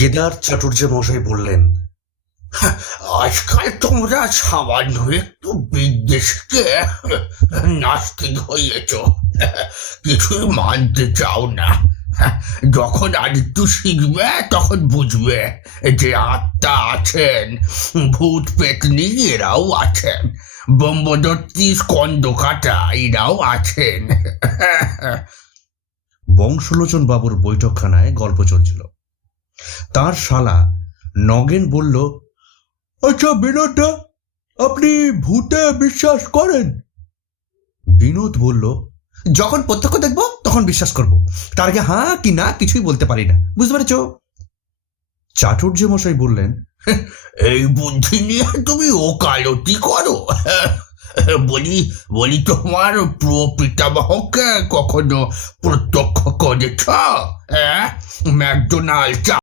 কেদার চাটুর্য মশাই বললেন, আজকাল তোমরা সামান্য একটু বিদ্বেষকে নাস্তিক হইয়েছ, কিছুই মানতে চাও না। যখন আরেকটু শিখবে তখন বুঝবে যে আত্মা আছেন, ভূত পেতনি এরাও আছেন, ব্রহ্মদত্তি স্কন্দকাটা এরাও আছেন। বংশলোচন বাবুর বৈঠকখানায় গল্প চলছিল। তার শালা নগেন বলল, আচ্ছা বিনোদটা, আপনি ভূতে বিশ্বাস করেন? বিনোদ বলল, যখন প্রত্যক্ষ দেখব তখন বিশ্বাস করব, তার আগে হ্যাঁ কি না কিছুই বলতে পারি না, বুঝতে পেরেছ? চাটুর্য মশাই বললেন, এই বুদ্ধি নিয়ে তুমি ওকালতি করো? বলি বলি তোমার প্রপিতামহকে কখনো প্রত্যক্ষ করেছ? ম্যাকডোনাল্ড